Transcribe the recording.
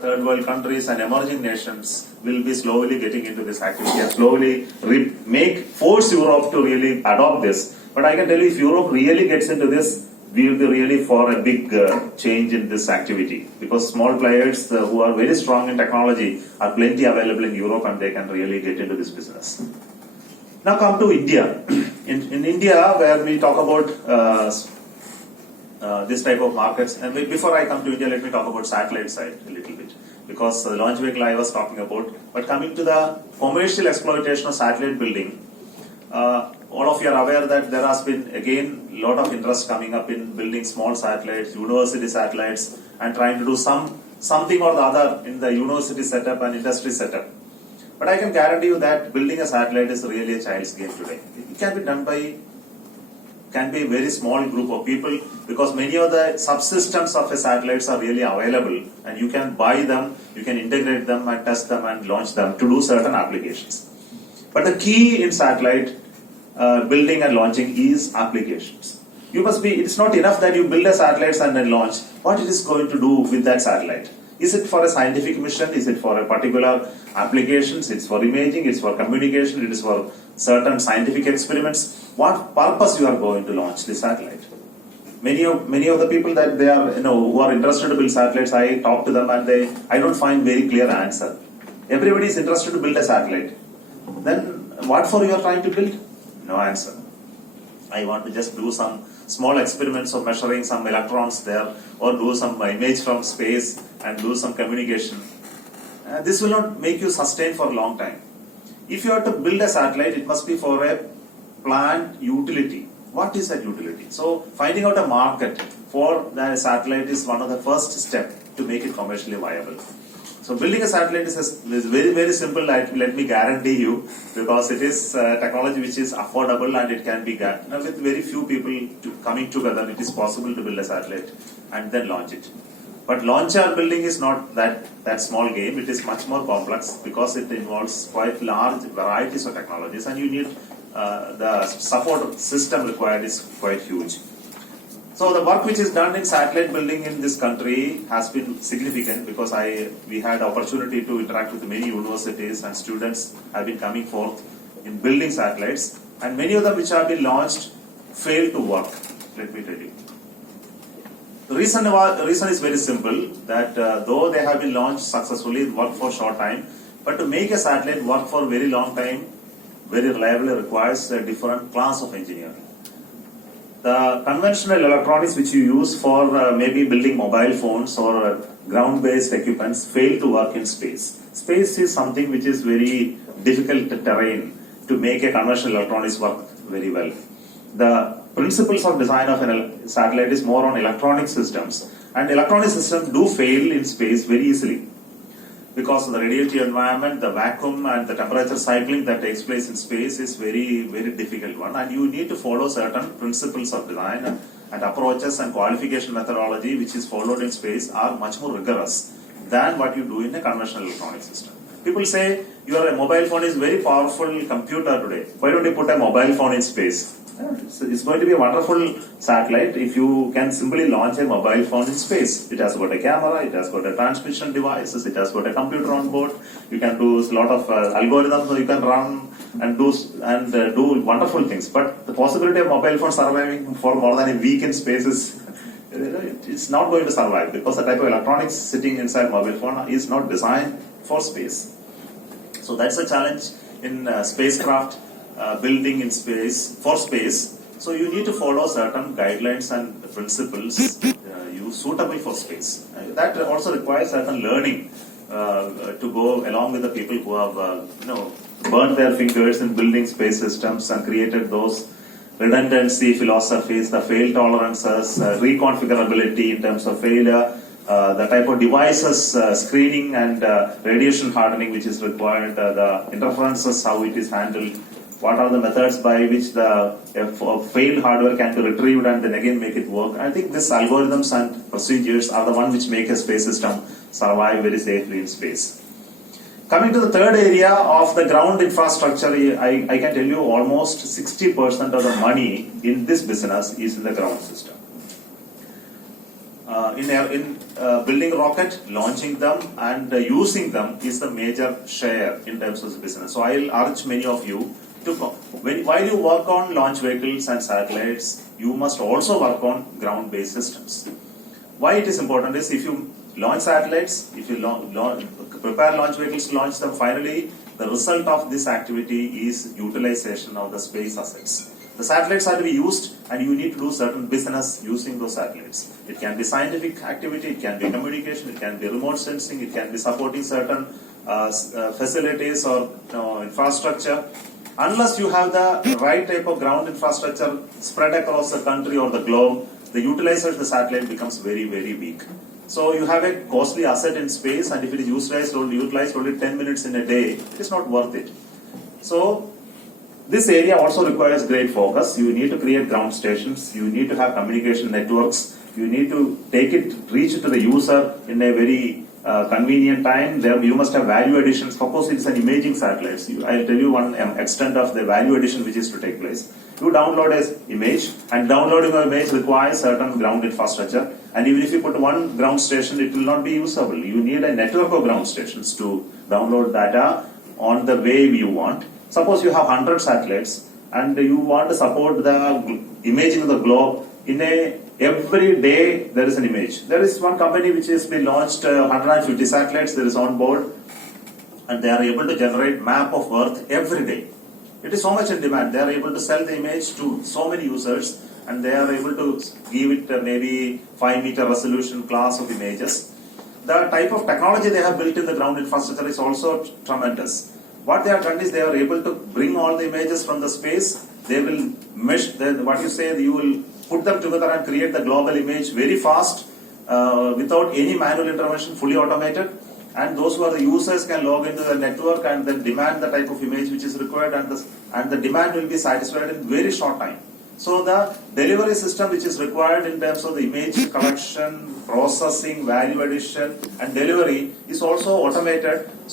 third world countries and emerging nations will be slowly getting into this activity and slowly force Europe to really adopt this. But I can tell you, if Europe really gets into this, we will be really for a big change in this activity, because small players who are very strong in technology are plenty available in Europe and they can really get into this business. Now come to India. In India, where we talk about this type of markets, and before I come to India, let me talk about satellite side a little bit, because the launch vehicle I was talking about. But coming to the commercial exploitation of satellite building, all of you are aware that there has been again a lot of interest coming up in building small satellites, university satellites, and trying to do something or the other in the university setup and industry setup. But I can guarantee you that building a satellite is really a child's game today. It can be done by a very small group of people, because many of the subsystems of a satellites are really available and you can buy them, you can integrate them and test them and launch them to do certain applications. But the key in satellite building and launching is applications. It's not enough that you build a satellite and then launch. What it is going to do with that satellite? Is it for a scientific mission? Is it for a particular applications? It's for imaging, it's for communication, it is for certain scientific experiments. What purpose you are going to launch this satellite? Many of the people that they are, who are interested to build satellites, I talk to them and I don't find very clear answer. Everybody is interested to build a satellite. Then what for you are trying to build? No answer. I want to just do some small experiments of measuring some electrons there, or do some image from space and do some communication. This will not make you sustain for a long time. If you are to build a satellite, it must be for a planned utility. What is that utility? So finding out a market for the satellite is one of the first steps to make it commercially viable. So building a satellite is very, very simple, let me guarantee you, because it is technology which is affordable and it can be with very few people coming together, it is possible to build a satellite and then launch it. But launcher building is not that small game. It is much more complex because it involves quite large varieties of technologies, and you need the support system required is quite huge. So the work which is done in satellite building in this country has been significant, because we had opportunity to interact with many universities, and students have been coming forth in building satellites, and many of them which have been launched failed to work. Let me tell you. The reason is very simple, that though they have been launched successfully, work for a short time, but to make a satellite work for a very long time, very reliably, requires a different class of engineering. The conventional electronics which you use for maybe building mobile phones or ground-based equipments fail to work in space. Space is something which is very difficult terrain to make a conventional electronics work very well. The principles of design of a satellite is more on electronic systems, and electronic systems do fail in space very easily, because of the radiative environment, the vacuum and the temperature cycling that takes place in space is very, very difficult one, and you need to follow certain principles of design and approaches and qualification methodology which is followed in space are much more rigorous than what you do in a conventional electronic system. People say your mobile phone is very powerful computer today. Why don't you put a mobile phone in space? It's going to be a wonderful satellite if you can simply launch a mobile phone in space. It has got a camera, it has got a transmission devices, it has got a computer on board. You can do a lot of algorithms, so you can run and do wonderful things. But the possibility of mobile phone surviving for more than a week in space is it's not going to survive, because the type of electronics sitting inside mobile phone is not designed for space. So that's a challenge in spacecraft. Building in space, for space, so you need to follow certain guidelines and principles suitable for space. That also requires certain learning to go along with the people who have burned their fingers in building space systems and created those redundancy philosophies, the fail tolerances, reconfigurability in terms of failure, the type of devices, screening and radiation hardening which is required, the interferences, how it is handled. What are the methods by which the failed hardware can be retrieved and then again make it work? I think these algorithms and procedures are the ones which make a space system survive very safely in space. Coming to the third area of the ground infrastructure, I can tell you almost 60% of the money in this business is in the ground system. building a rocket, launching them, and using them is the major share in terms of the business. So I'll urge many of you to while you work on launch vehicles and satellites, you must also work on ground-based systems. Why it is important is if you launch satellites, if you prepare launch vehicles to launch them, finally the result of this activity is utilization of the space assets. The satellites are to be used and you need to do certain business using those satellites. It can be scientific activity, it can be communication, it can be remote sensing, it can be supporting certain facilities or infrastructure. Unless you have the right type of ground infrastructure spread across the country or the globe, the utilization of the satellite becomes very, very weak. So you have a costly asset in space, and if it is utilized only 10 minutes in a day, it is not worth it. So this area also requires great focus. You need to create ground stations, you need to have communication networks, you need to reach it to the user in a very convenient time. There you must have value additions. Suppose it is an imaging satellite. I'll tell you one extent of the value addition which is to take place. You download an image, and downloading an image requires certain ground infrastructure. And even if you put one ground station, it will not be usable. You need a network of ground stations to download data on the way you want. Suppose you have 100 satellites and you want to support the imaging of the globe every day there is an image. There is one company which has been launched 150 satellites there is on board, and they are able to generate map of Earth every day. It is so much in demand. They are able to sell the image to so many users, and they are able to give it maybe 5-meter resolution class of images. The type of technology they have built in the ground infrastructure is also tremendous. What they have done is they are able to bring all the images from the space. They will mesh, you will put them together and create the global image very fast without any manual intervention, fully automated. And those who are the users can log into the network and then demand the type of image which is required, and the demand will be satisfied in very short time. So the delivery system which is required in terms of the image collection, processing, value addition and delivery is also automated.